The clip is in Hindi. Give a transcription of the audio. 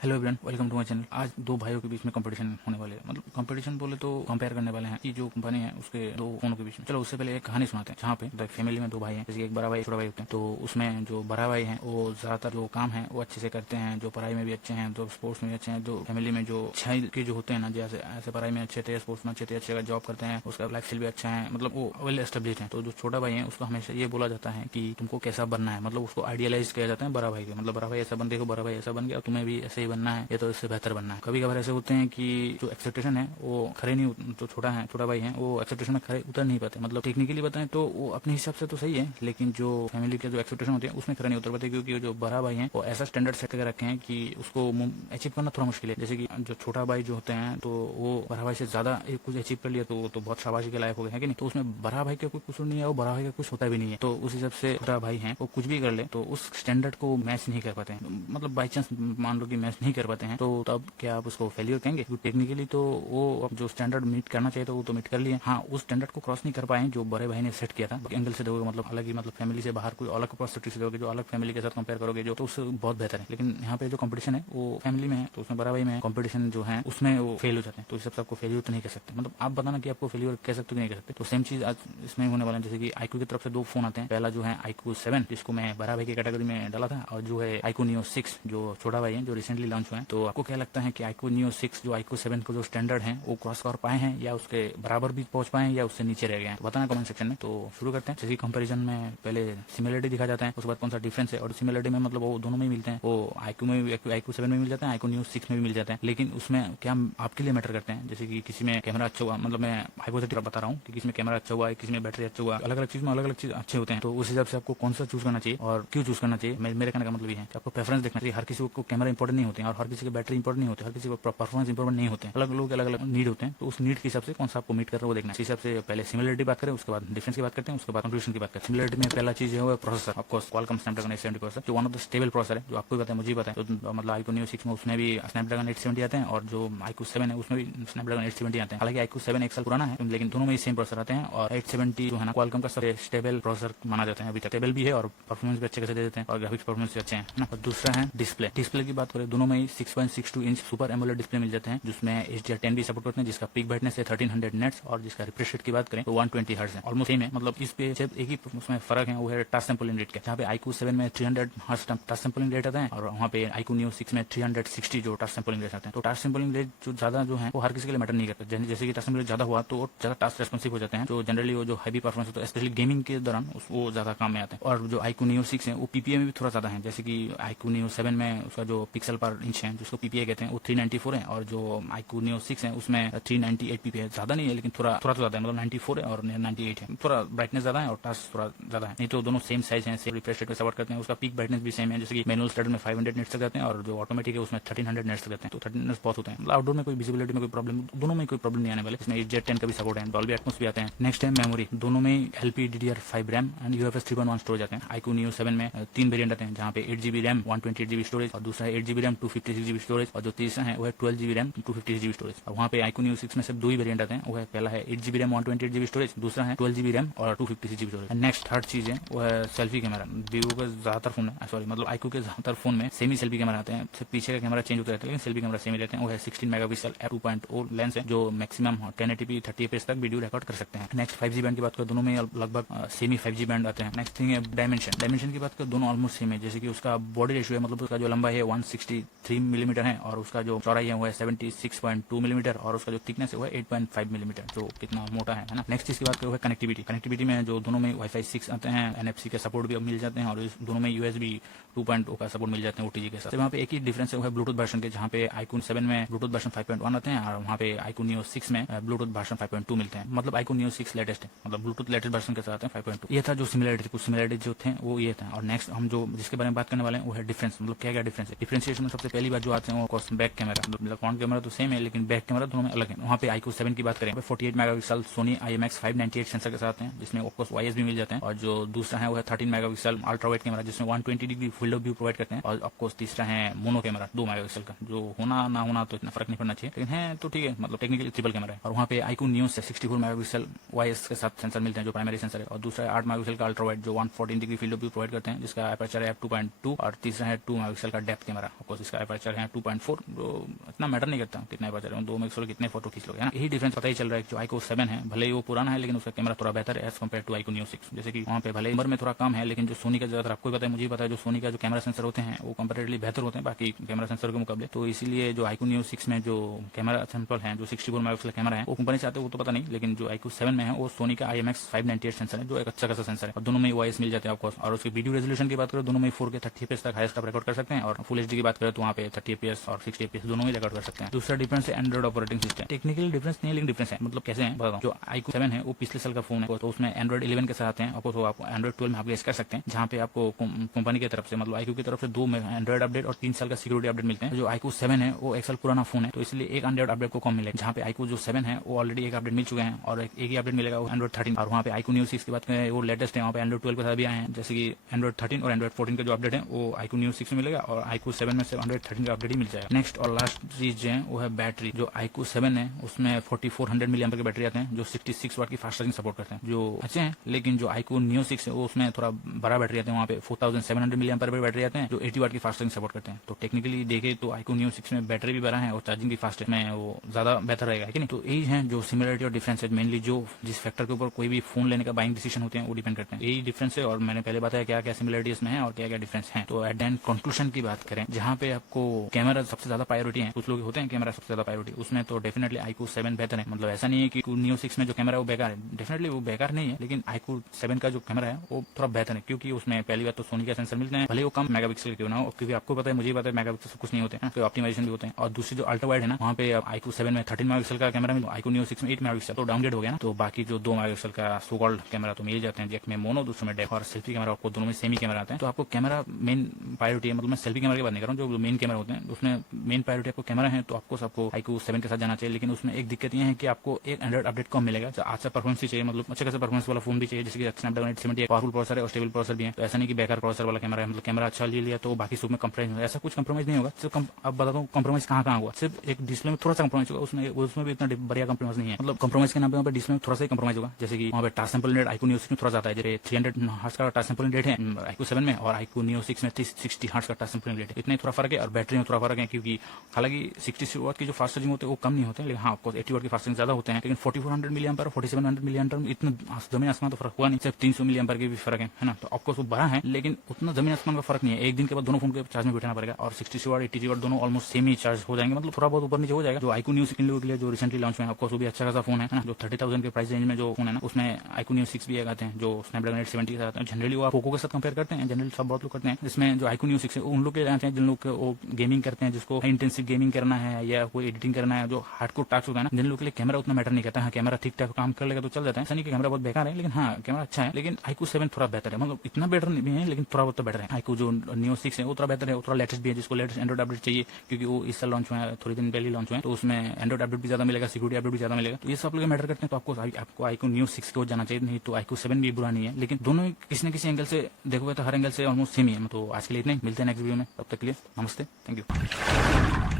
Hello everyone, welcome to my channel. आज दो भाइयों के बीच में कंपटीशन होने वाले हैं। मतलब कंपटीशन बोले तो कंपेयर करने वाले हैं कि जो कंपनी है उसके दो फोनों के बीच में। चलो उससे पहले एक कहानी सुनाते हैं जहाँ पे मतलब फैमिली में दो भाई हैं, जैसे एक बड़ा भाई छोटा भाई होते हैं। तो उसमें जो बड़ा भाई है वो ज्यादातर जो काम है वो अच्छे से करते हैं, जो पढ़ाई में भी अच्छे हैं, तो स्पोर्ट्स में भी अच्छे हैं। जो फैमिली में जो अच्छाई के जो होते हैं ना, जैसे ऐसे पढ़ाई में अच्छे थे, स्पोर्ट्स में अच्छे थे, अच्छे जॉब करते हैं, उसका लाइफ स्टाइल भी अच्छा है, मतलब वो वेल एस्टेब्लिश है। तो जो छोटा भाई है उसको हमेशा ये बोला जाता है कि तुमको कैसा बनना है, मतलब उसको आइडियलाइज किया जाता है बड़ा भाई के। मतलब बड़ा भाई ऐसा बन, देखो बड़ा भाई ऐसा बन गया, तुम्हें भी ऐसे ही बनना है, ये तो इससे बेहतर बनना है। कभी कभार ऐसे होते हैं कि जो एक्सपेक्टेशन है वो खरे नहीं, जो छोटा भाई है वो एक्सपेक्टेशन में खरे उतर नहीं पाते। मतलब टेक्निकली बताएं तो वो अपने हिसाब से तो सही है, लेकिन जो फैमिली के जो एक्सपेक्टेशन होते हैं उसमें खरे नहीं उतर पाते, क्योंकि जो बड़ा भाई है वो ऐसा स्टैंडर्ड सेट करके रखे हैं कि उसको अचीव करना थोड़ा मुश्किल है। जैसे कि जो छोटा भाई जो होते हैं तो वो बड़ा भाई से ज्यादा कुछ अचीव कर लिया तो बहुत शाबाशी के लायक हो गए हैं कि नहीं। तो उसमें बड़ा भाई का कोई कसूर नहीं है और बड़ा भाई का कुछ होता भी नहीं है। तो उस हिसाब से छोटा भाई है वो कुछ भी कर ले तो उस स्टैंडर्ड को मैच नहीं कर पाते हैं। मतलब बाई चांस मान लो कि मैच नहीं कर पाते हैं तो तब क्या आप उसको फेलियर कहेंगे? टेक्निकली तो वो अब जो स्टैंडर्ड मीट करना चाहिए तो वो तो मीट कर लिए। हाँ, उस स्टैंडर्ड को क्रॉस नहीं कर पाए जो बड़े भाई ने सेट किया था। एंगल से देखोगे मतलब अलग ही, मतलब फैमिली से बाहर कोई अलग पर्सपेक्टिव से देखोगे, जो अलग फैमिली के साथ कंपेयर करोगे जो, तो उससे बहुत बेहतर है। लेकिन यहाँ पे जो कंपटीशन है वो फैमिली में है, तो उसमें बड़ा भाई में कंपटीशन जो है उसमें वो फेल हो जाते हैं। तो इस सबसे आपको फेलियर तो नहीं कह सकते। मतलब आप बताना कि आपको फेलियर कह सकते हो कि नहीं कह सकते। तो सेम चीज आज इसमें होने वाला है। जैसे कि आईक्यू की तरफ से दो फोन आते हैं। पहला जो है आईक्यू 7, जिसको मैं बड़ा भाई की कैटेगरी में डाला था, और जो है आईक्यू नियो 6 जो छोटा भाई है, जो रिसेंटली लॉन्च हुआ है। तो आपको क्या लगता है कि आईक्यू नियो 6 जो आईक्यू 7 को जो स्टैंडर्ड है वो क्रॉस कर पाए हैं, या उसके बराबर भी पहुंच पाए हैं, या उससे नीचे रह गए हैं? तो बताना कमेंट सेक्शन में। तो शुरू करते हैं। जैसे कंपैरिजन में पहले सिमिलरिटी दिखा जाता है, उसके बाद कौन सा डिफरेंस है। और सिमिलरिटी में मतलब वो दोनों में ही मिलते हैं, वो आईक्यू में, आईक्यू 7 में मिल जाते हैं, आईक्यू नियो 6 में भी मिल जाते हैं। लेकिन उसमें क्या आपके लिए मैटर करते हैं? जैसे कि किसी में कैमरा अच्छा हुआ, मतलब मैं हाइपोथेटिकल बता रहा हूँ कि किसी में कैमरा अच्छा हुआ है, किसी में बैटरी अच्छा हुआ, अलग अलग चीज में अलग अलग चीज अच्छे होते हैं। तो उस हिसाब से आपको कौन सा चूज करना चाहिए और क्यों चूज करना चाहिए, मेरे कहने का मतलब ये है कि आपको प्रेफरेंस देखना चाहिए। हर किसी को कैमरा इंपॉर्टेंट नहीं होते हैं, और हर किसी के बैटरी इंपॉर्टेंट नहीं होते, हर किसी को परफॉर्मेंस इंपॉर्टेंट नहीं होते हैं। अलग लोगों के अलग अलग नीड होते हैं। तो उस नीड के हिसाब से कौन सा आपको मीट कर रहा है वो देखना है। इस हिसाब से पहले सिमिलरिटी बात करें, उसके बाद डिफरेंस की बात करते हैं, उसके बाद कंक्लूजन की बात करते हैं। सिमिलरिटी में पहला चीज है वो processor. Of course Qualcomm Snapdragon 870 processor, जो one of the stable processor है, जो आपको भी पता है, मुझे भी पता है। तो मतलब आईक्यू नियो 6 में उसमें भी स्नैपड्रैगन 870 आते हैं, और जो आईक्यू 7 है उसमें भी स्नैपड्रैगन 870 आते हैं। हालांकि आईक्यू 7 एक साल पुराना है, लेकिन दोनों में सेम प्रोसेसर आते हैं। और 870 जो है ना, क्वालकॉम का सबसे स्टेबल प्रोसेसर माना जाता है अभी तक। स्टेबल भी है और परफॉर्मेंस भी अच्छे दे देते हैं, और ग्राफिक्स परफॉर्मेंस भी अच्छे हैं ना। और दूसरा है डिस्प्ले। डिस्प्ले की बात करें, दोनों में 6.62 इंच सुपर एमोलेड डिस्प्ले मिल जाते हैं, जिसमें HDR10 भी सपोर्ट करते हैं, जिसका पीक ब्राइटनेस है 1300 नेट्स, और जिसका रिफ्रेश रेट की बात करें तो 120 हर्ट्ज है। ऑलमोस्ट सेम है। मतलब इस पे सिर्फ एक ही उसमें फर्क है, वो है टच सैंपलिंग रेट का। जहाँ पे आईक्यू 7 में 300 हर्ट्ज टच सैंपलिंग रेट आता है, और वहाँ पे आईक्यू नियो 6 में 360 जो टच सैंपलिंग रेट आते हैं। तो टच सैंपलिंग रेट जो ज्यादा जो है वो हर किसी के लिए मैटर नहीं करता। जैसे कि टच सैंपलिंग ज्यादा हुआ तो ज्यादा टच रेस्पॉन्सिव हो जाते हैं, जो जनरली वो जो हैवी परफॉर्मेंस होता है, स्पेशली गेमिंग के दौरान वो ज्यादा काम में आते हैं। और जो आईक्यू नियो 6 है वो पीपीए में भी थोड़ा ज्यादा है। जैसे कि आईक्यू नियो 7 में उसका जो पिक्सल पर इंच है, जिसको पीपीए कहते हैं, वो 394 है, और जो आईक्यू नियो 6 है उसमें 398 पीपीए है। ज्यादा नहीं है, लेकिन थोड़ा तो ज्यादा है, मतलब 94 है और 98 है। थोड़ा ब्राइटनेस ज्यादा है और टच थोड़ा ज्यादा है। नहीं तो दोनों सेम साइज है, सेम रिफ्रेश रेट में सपोर्ट करते हैं। उसका पीक ब्राइटनेस भी सेम है। जैसे कि मैनुअल स्टैंडर्ड में 500 नेट्स तक जाते हैं, और जो ऑटोमेटिक है उसमें 1300 नेट्स तक जाते हैं। तो 1300 बहुत होते हैं। मतलब आउटडोर में कोई विजिबिलिटी में कोई प्रॉब्लम, दोनों में कोई प्रॉब्लम नहीं आने वाले। इसमें HDR10 का भी सपोर्ट है, डॉल्बी एटमॉस भी आते हैं। नेक्स्ट है मेमोरी। दोनों में LPDDR5 RAM and UFS 3.1 storage आते हैं। आईक्यू नियो 7 में 3 वेरिएंट आते हैं, जहाँ पे 8GB रैम 128GB स्टोरेज, और दूसरा है 8GB रैम 256GB स्टोरेज, और जो तीसरा है वो है 12GB रैम 256GB स्टोरेज। और वहाँ पे आईक्यू नियो 6 में सिर्फ 2 ही वेरिएंट आते हैं। वो है पहला है 8GB रैम 128GB स्टोरेज, दूसरा है 12GB रैम और 256GB स्टोरेज। नेक्स्ट थर्ड चीज है वो है सेल्फी कैमरा। वीवो का ज्यादातर फोन है, सॉरी मतलब आईक्यू के ज्यादातर फोन में सेमी सेल्फी कैमरा आते हैं। सिर्फ पीछे का कैमरा चेंज होता रहता है, लेकिन सेल्फी कैमरा सेम ही रहते हैं। वो है 16 मेगापिक्सल f2.0 लेंस है, जो मैक्सिमम 1080p 30fps तक वीडियो रिकॉर्ड कर सकते हैं। नेक्स्ट 5G बैंड की बात करें, दोनों में लगभग सेमी 5G बैंड आते हैं। नेक्स्ट थिंग है डायमेंशन। डायमेंशन की बात करें, दोनों ऑलमोस्ट सेम है। जैसे कि उसका बॉडी रेशियो है, मतलब उसका जो लंबाई है 163 मिलीमीटर है, और उसका जो चौड़ाई है वो है 76.2 मिलीमीटर, और उसका जो थिकनेस है वो है 8.5 मिलीमीटर, जो कितना मोटा है ना। नेक्स्ट चीज की बात करें वो है कनेक्टिविटी। कनेक्टिविटी में जो दोनों में वाईफाई 6 आते हैं, NFC के सपोर्ट भी अब मिल जाते हैं, और दोनों में USB 2.0 का सपोर्ट मिल जाते हैं OTG के साथ। वहाँ पे एक ही डिफरेंस है, वो है ब्लूटूथ वर्जन के, जहाँ पे आईक्यू 7 में ब्लूटूथ वर्जन 5.1 आते हैं, और वहाँ पे आईक्यू नियो 6 में ब्लूटूथ वर्जन 5.2 मिलते हैं। मतलब आईक्यू नियो 6 लेटेस्ट है, मतलब ब्लूटूथ लेटेस्ट वर्जन के साथ है 5.2। ये था जो सिमिलरिटी, कुछ सिमिलरिटी जो थे वो ये था। और नेक्स्ट हम जो जिसके बारे में बात करने वाले हैं वो है डिफरेंस। मतलब क्या क्या डिफरेंस है। डिफरेंशिएशन में सबसे पहली बात जो आते हैं वो बैक कैमरा। मतलब फ्रंट कैमरा तो सेम है, लेकिन बैक कैमरा दोनों में अलग है। वहाँ पे आईक्यू 7 की बात करें, 48 मेगापिक्सल सोनी IMX 598 सेंसर के साथ हैं, जिसमें ऑफकोर्स OIS भी मिल जाते हैं। और जो दूसरा है वो है 13 मेगापिक्सल अल्ट्रा वाइड कैमरा, जिसमें 120 degree field of view provide करते हैं, और ऑफकोर्स तीसरा है मोनो कैमरा 2 मेगापिक्सल का, जो होना ना होना तो इतना फर्क नहीं पड़ना चाहिए, लेकिन है तो ठीक है, मतलब टेक्निकली ट्रिपल कैमरा है। और वहाँ पे iQOO Neo से 64 मेगापिक्सल वाईएस के साथ सेंसर मिलते हैं जो प्राइमरी सेंसर है, और दूसरा है 8 मेगापिक्सल का अल्ट्रा वाइड जो 114 degree field of view provide करते हैं, जिसका अपर्चर है f2.2, और तीसरा है 2 मेगापिक्सल का डेप्थ कैमरा, ऑफकोर्स इसका अपर्चर है 2.4, जो इतना मैटर नहीं करता कितना अपर्चर है, 2 मेगापिक्सल कितने फोटो खींच लोगे, यही डिफरेंस पता ही चल रहा है। जो iQOO 7 है भले ही वो पुराना है, लेकिन उसका कैमरा थोड़ा बेहतर है as compare to iQOO Neo 6। जैसे कि वहाँ पे भले उम्र में थोड़ा कम है, लेकिन जो सोनी का ज्यादातर आपको पता है, मुझे पता है, जो सोनी का जो कैमरा सेंसर होते हैं वो कंपेरेटिवली बेहतर होते हैं बाकी कैमरा सेंसर के मुकाबले। तो इसीलिए जो iQOO Neo 6 में जो कैमरा सैंपल है, जो 64 मेगापिक्सल कैमरा है, वो कंपनी से आते हैं वो तो पता नहीं, लेकिन जो iQOO 7 में है वो सोनी का IMX 598 सेंसर है, जो एक अच्छा खासा सेंसर है, और दोनों में OIS मिल जाते हैं आपको। और उसकी वीडियो रेजोल्यूशन की बात करें, दोनों में 4K 30 FPS तक हाईएस्ट आप रिकॉर्ड कर सकते हैं, और फुल HD की बात करें तो वहाँ पे 30 FPS और 60 FPS दोनों में रिकॉर्ड कर सकते हैं। दूसरा डिफरेंस है Android operating system. Technically difference नहीं है, लेकिन डिफरेंस है, मतलब कैसे है बताता हूं। जो iQOO 7 है वो पिछले साल का फोन है, तो उसमें एंड्रॉइड 11 के साथ आते हैं, आपको तो आप एंड्रॉइड 12 में आप गेस कर सकते हैं, जहाँ पे आपको कंपनी की तरफ से, मतलब iQOO की तरफ से 2 एंड्रॉइड अपडेट और 3 साल का सिक्योरिटी अपडेट मिलते हैं। जो iQOO 7 है वो 1 साल पुराना फोन है, तो इसलिए एक एंड्रॉइड अपडेट को कम मिलेगा, जहाँ पे iQOO जो 7 है वो ऑलरेडी एक अपडेट मिल चुके हैं, और एक ही अपडेट मिलेगा वो एंड्रॉइड 13। और वहाँ पे iQOO Neo 6 की बात करें वो लेटेस्ट है, वहाँ पे एंड्रॉइड 12 के साथ भी आए हैं, जैसे कि एंड्रॉइड 13 और एंड्रॉइड 14 का जो अपडेट है वो iQOO Neo 6 में मिलेगा, और iQOO 7 में सिर्फ एंड्रॉइड 13 का अपडेट ही मिल जाएगा। नेक्स्ट और लास्ट चीज जो है वो है बैटरी। जो iQOO 7 है उसमें 4400 mAh की बैटरी आते हैं, जो 66 वाट की फास्ट चार्जिंग सपोर्ट करते हैं, जो अच्छे हैं। लेकिन जो iQOO Neo 6 है वो उसमें थोड़ा बड़ा बैटरी आते हैं, वहाँ पे 4700 mAh बैटरी आते हैं, जो 80 वाट की फास्ट चार्जिंग सपोर्ट करते हैं। तो टेक्निकली देखे तो iQOO Neo 6 में बैटरी भी बड़ा है और चार्जिंग भी फास्ट है, में वो ज्यादा बेहतर रहेगा, है कि नहीं। तो यही है जो सिमिलरिटी और डिफरेंस है, मेनली जो जिस फैक्टर के ऊपर कोई भी फोन लेने का बाइंग डिसीजन होते हैं वो डिपेंड करते हैं, यही डिफरेंस है। और मैंने पहले बताया क्या क्या सिमिलरिटी इसमें है और क्या क्या डिफरेंस है। तो एट द एंड कंक्लूजन की बात करें, जहाँ पे आपको कैमरा सबसे ज्यादा प्रायोरिटी है, कुछ लोग होते हैं कैमरा सबसे ज्यादा प्रायोरिटी, उसमें तो डेफिनेटली iQOO 7 बेहतर है। मतलब ऐसा नहीं है कि Neo 6 में जो कैमरा है वो बेकार है, डेफिनेटली वो बेकार नहीं है, लेकिन iQOO 7 का जो कैमरा है वो थोड़ा बेहतर है, क्योंकि उसमें पहली बात तो सोनी का सेंसर मिलते हैं, भले वो कम मेगापिक्सल क्यों ना हो, क्योंकि आपको पता है, मुझे पता है, मेगापिक्सल कुछ नहीं होते हैं, तो ऑप्टिमाइजेशन भी होते हैं। और दूसरी जो अल्ट्रा वाइड है ना, वहाँ पे iQOO 7 में 13 मेगापिक्सल का कैमरा मिला, iQOO Neo 6 में 8 मेगापिक्सल, तो डाउनग्रेड हो गया ना। तो बाकी जो 2 मेगापिक्सल का सो कॉल्ड कैमरा तो मिल जाते हैं, एक में मोनो, दूसरे में डेप्थ, और सेल्फी कैमरा आपको दोनों में सेम ही कैमरा आते हैं। तो आपको कैमरा मेन प्रायोरिटी है, मतलब मैं सेल्फी कैमरा की बात नहीं कर रहा हूँ, जो मेन कैमरा होते हैं उसमें मेन प्रायोरिटी आपको कैमरा है, तो आपको iQOO 7 के साथ जाना चाहिए। लेकिन उसमें एक दिक्कत ये है कि आपको एक एंड्रॉइड अपडेट कम मिलेगा, अच्छा परफॉर्मेंस चाहिए, मतलब अच्छा खासा परफॉर्मेंस वाला फोन भी चाहिए, जैसे कि स्नैपड्रैगन 870 पावरफुल प्रोसेसर है और स्टेबल प्रोसेसर भी है। तो ऐसा नहीं कि बेकार प्रोसेसर वाला कैमरा है, मतलब कैमरा अच्छा ले लिया तो बाकी सब में कंप्रोमाइज होगा, ऐसा कुछ कंप्रोमाइज नहीं होगा। सिर्फ अब बताता हूँ कंप्रोमाइज कहाँ हुआ, सिर्फ एक डिस्प्ले में थोड़ा सा कंप्रोमाइज होगा, उसमें भी इतना बढ़िया कंप्रोमाइज नहीं है, मतलब कंप्रोमाइज के नाम पे वहाँ पे डिस्प्ले में थोड़ा सा कंप्रोमाइज होगा। जैसे कि वहाँ पे touch sample rate iQOO Neo 6 में थोड़ा जाता है, जैसे 300 हर्ट्ज का टच सैंपल रेट है iQOO 7 में, और iQOO Neo 6 में 60 हर्ट्ज का टच सैंपल रेट है, इतना थोड़ा फर्क है। और बैटरी में थोड़ा फर्क है, क्योंकि हालांकि 60 वाट की जो फास्ट चार्जिंग होते हैं वो कम नहीं होते हैं, लेकिन हाँ ऑफकोर्स 80 वाट की फास्ट चार्जिंग ज्यादा होते हैं, लेकिन 4400 mAh और 4700 mAh इतना जमीन आसमान तो फर्क हुआ नहीं, सिर्फ 300 mAh के भी फर्क है ना। तो ऑफकोर्स वो बड़ा है, लेकिन उतना जमीन आसमान का फर्क नहीं है। एक दिन के बाद दोनों फोन को चार्ज में बैठाना पड़ेगा, और 60 वाट 80 वाट दोनों ऑलमोस्ट सेम ही चार्ज हो जाएंगे, मतलब थोड़ा बहुत ऊपर नीचे हो जाएगा। जो iQOO Neo 6 के लिए जो रिसेंटली लॉन्च हुआ है, ऑफकोर्स वो भी अच्छा खासा फोन है ना, जो 30,000 के प्राइस रेंज में जो फोन है ना, उसमें iQOO Neo 6 भी एक आते हैं जो स्नैपड्रैगन 870 के साथ आते हैं। जनरली वो आप पोको के साथ कंपेयर करते हैं, जनरली सब बहुत लोग करते हैं। इसमें जो iQOO Neo 6 है उन लोग के आते हैं जिन लोग वो गेमिंग करते हैं, जिसको इंटेंसिव गेमिंग करना है या कोई एडिटिंग करना है, जो हार्डकोर टास्क होता है ना, जिन लोगों के लिए कैमरा उतना मैटर नहीं करता है। कैमरा ठीक ठाक काम कर लेगा तो चल जाता है, ऐसा नहीं कि कैमरा बहुत बेकार है, लेकिन हाँ कैमरा अच्छा है। लेकिन iQOO 7 थोड़ा बेहतर है, मतलब इतना बेटर नहीं है, लेकिन थोड़ा बहुत तो बेटर है। iQOO जो Neo 6 है वो थोड़ा बेहतर है, वो थोड़ा लेटेस्ट भी है, जिसको लेटेस्ट एंड्रॉइड अपडेट चाहिए, क्योंकि वो इस साल लॉन्च हुआ है, थोड़ी दिन पहले लॉन्च हुआ है, तो उसमें एंड्रॉइड अपडेट भी ज्यादा मिलेगा, सिक्योरिटी अपडेट भी ज्यादा मिलेगा। तो ये सब लोग मैटर करते हैं, तो आपको iQOO Neo 6 को जाना चाहिए, नहीं तो iQOO 7 भी बुरा नहीं है, लेकिन दोनों किसी न किसी एंगल से देखोगे तो हर एंगल से ऑलमोस्ट सेम ही है। तो आज के लिए इतना ही, मिलते हैं नेक्स्ट वीडियो में, तब तक के लिए नमस्ते, थैंक यू।